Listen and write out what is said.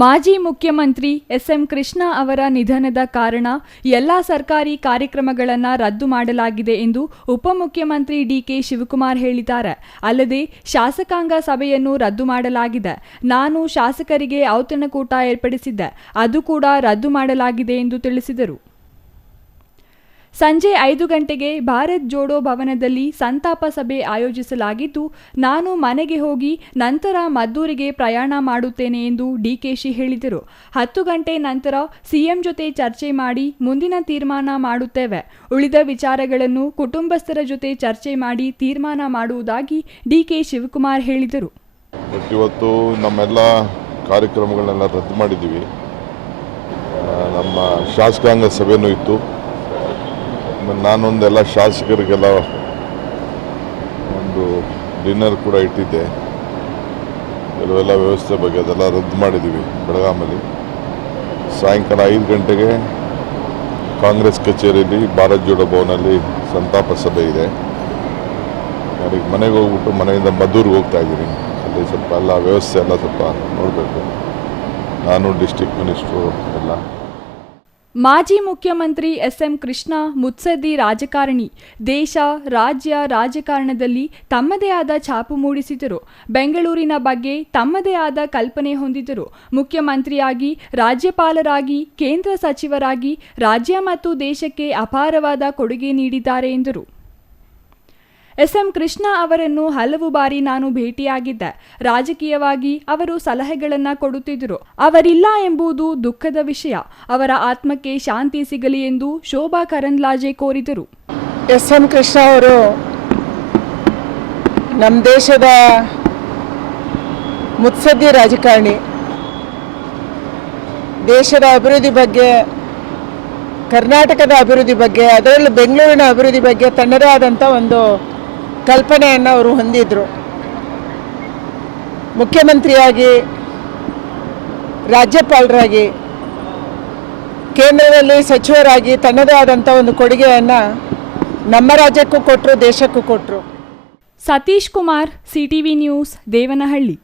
ಮಾಜಿ ಮುಖ್ಯಮಂತ್ರಿ ಎಸ್.ಎಂ. ಕೃಷ್ಣ ಅವರ ನಿಧನದ ಕಾರಣ ಎಲ್ಲ ಸರ್ಕಾರಿ ಕಾರ್ಯಕ್ರಮಗಳನ್ನು ರದ್ದು ಮಾಡಲಾಗಿದೆ ಎಂದು ಉಪಮುಖ್ಯಮಂತ್ರಿ ಡಿ.ಕೆ. ಶಿವಕುಮಾರ್ ಹೇಳಿದ್ದಾರೆ. ಅಲ್ಲದೆ ಶಾಸಕಾಂಗ ಸಭೆಯನ್ನು ರದ್ದು ಮಾಡಲಾಗಿದೆ. ನಾನು ಶಾಸಕರಿಗೆ ಔತಣಕೂಟ ಏರ್ಪಡಿಸಿದ್ದೆ, ಅದು ಕೂಡ ರದ್ದು ಮಾಡಲಾಗಿದೆ ಎಂದು ತಿಳಿಸಿದರು. ಸಂಜೆ 5 ಗಂಟೆಗೆ ಭಾರತ್ ಜೋಡೋ ಭವನದಲ್ಲಿ ಸಂತಾಪ ಸಭೆ ಆಯೋಜಿಸಲಾಗಿದ್ದು, ನಾನು ಮನೆಗೆ ಹೋಗಿ ನಂತರ ಮದ್ದೂರಿಗೆ ಪ್ರಯಾಣ ಮಾಡುತ್ತೇನೆ ಎಂದು ಡಿಕೆಶಿ ಹೇಳಿದರು. 10 ಗಂಟೆ ನಂತರ ಸಿಎಂ ಜೊತೆ ಚರ್ಚೆ ಮಾಡಿ ಮುಂದಿನ ತೀರ್ಮಾನ ಮಾಡುತ್ತೇವೆ. ಉಳಿದ ವಿಚಾರಗಳನ್ನು ಕುಟುಂಬಸ್ಥರ ಜೊತೆ ಚರ್ಚೆ ಮಾಡಿ ತೀರ್ಮಾನ ಮಾಡುವುದಾಗಿ ಡಿ.ಕೆ. ಶಿವಕುಮಾರ್ ಹೇಳಿದರು. ಇವತ್ತು ನಮ್ಮೆಲ್ಲ ಕಾರ್ಯಕ್ರಮಗಳನ್ನೆಲ್ಲ ರದ್ದು ಮಾಡಿದ್ದೀವಿ. ನಮ್ಮ ಶಾಸಕಾಂಗ ಸಭೆನೂ ಇತ್ತು. ನಾನೊಂದೆಲ್ಲ ಶಾಸಕರಿಗೆಲ್ಲ ಒಂದು ಡಿನ್ನರ್ ಕೂಡ ಇಟ್ಟಿದ್ದೆ. ಕೆಲವೆಲ್ಲ ವ್ಯವಸ್ಥೆ ಬಗ್ಗೆ ಅದೆಲ್ಲ ರದ್ದು ಮಾಡಿದ್ದೀವಿ. ಬೆಳಗಾಮಲ್ಲಿ ಸಾಯಂಕಾಲ 5 ಗಂಟೆಗೆ ಕಾಂಗ್ರೆಸ್ ಕಚೇರಿಯಲ್ಲಿ ಭಾರತ್ ಜೋಡೋ ಭವನಲ್ಲಿ ಸಂತಾಪ ಸಭೆ ಇದೆ. ನಾನೀಗ ಮನೆಗೆ ಹೋಗ್ಬಿಟ್ಟು ಮನೆಯಿಂದ ಮದ್ದೂರಿಗೆ ಹೋಗ್ತಾ ಇದ್ದೀನಿ. ಅಲ್ಲಿ ಸ್ವಲ್ಪ ಎಲ್ಲ ವ್ಯವಸ್ಥೆ ಎಲ್ಲ ಸ್ವಲ್ಪ ನೋಡಬೇಕು. ನಾನು ಡಿಸ್ಟ್ರಿಕ್ಟ್ ಮಿನಿಸ್ಟ್ರು ಎಲ್ಲ. ಮಾಜಿ ಮುಖ್ಯಮಂತ್ರಿ ಎಸ್.ಎಂ. ಕೃಷ್ಣ ಮುತ್ಸದ್ದಿ ರಾಜಕಾರಣಿ. ದೇಶ, ರಾಜ್ಯ ರಾಜಕಾರಣದಲ್ಲಿ ತಮ್ಮದೇ ಆದ ಛಾಪು ಮೂಡಿಸಿದರು. ಬೆಂಗಳೂರಿನ ಬಗ್ಗೆ ತಮ್ಮದೇ ಆದ ಕಲ್ಪನೆ ಹೊಂದಿದ್ದರು. ಮುಖ್ಯಮಂತ್ರಿಯಾಗಿ, ರಾಜ್ಯಪಾಲರಾಗಿ, ಕೇಂದ್ರ ಸಚಿವರಾಗಿ ರಾಜ್ಯ ಮತ್ತು ದೇಶಕ್ಕೆ ಅಪಾರವಾದ ಕೊಡುಗೆ ನೀಡಿದ್ದಾರೆ ಎಂದರು. ಎಸ್.ಎಂ. ಕೃಷ್ಣ ಅವರನ್ನು ಹಲವು ಬಾರಿ ನಾನು ಭೇಟಿಯಾಗಿದ್ದೆ. ರಾಜಕೀಯವಾಗಿ ಅವರು ಸಲಹೆಗಳನ್ನು ಕೊಡುತ್ತಿದ್ದರು. ಅವರಿಲ್ಲ ಎಂಬುದು ದುಃಖದ ವಿಷಯ. ಅವರ ಆತ್ಮಕ್ಕೆ ಶಾಂತಿ ಸಿಗಲಿ ಎಂದು ಶೋಭಾ ಕರಂದ್ಲಾಜೆ ಕೋರಿದರು. ಎಸ್.ಎಂ. ಕೃಷ್ಣ ಅವರು ನಮ್ಮ ದೇಶದ ಮುತ್ಸದ್ದಿ ರಾಜಕಾರಣಿ. ದೇಶದ ಅಭಿವೃದ್ಧಿ ಬಗ್ಗೆ, ಕರ್ನಾಟಕದ ಅಭಿವೃದ್ಧಿ ಬಗ್ಗೆ, ಅದರಲ್ಲೂ ಬೆಂಗಳೂರಿನ ಅಭಿವೃದ್ಧಿ ಬಗ್ಗೆ ತನ್ನದೇ ಆದಂಥ ಒಂದು ಕಲ್ಪನೆಯನ್ನು ಅವರು ಹೊಂದಿದ್ರು. ಮುಖ್ಯಮಂತ್ರಿಯಾಗಿ, ರಾಜ್ಯಪಾಲರಾಗಿ, ಕೇಂದ್ರದಲ್ಲಿ ಸಚಿವರಾಗಿ ತನ್ನದೇ ಆದಂಥ ಒಂದು ಕೊಡುಗೆಯನ್ನು ನಮ್ಮ ರಾಜ್ಯಕ್ಕೂ ಕೊಟ್ಟರು, ದೇಶಕ್ಕೂ ಕೊಟ್ಟರು. Satish Kumar, CTV news, Devanahalli.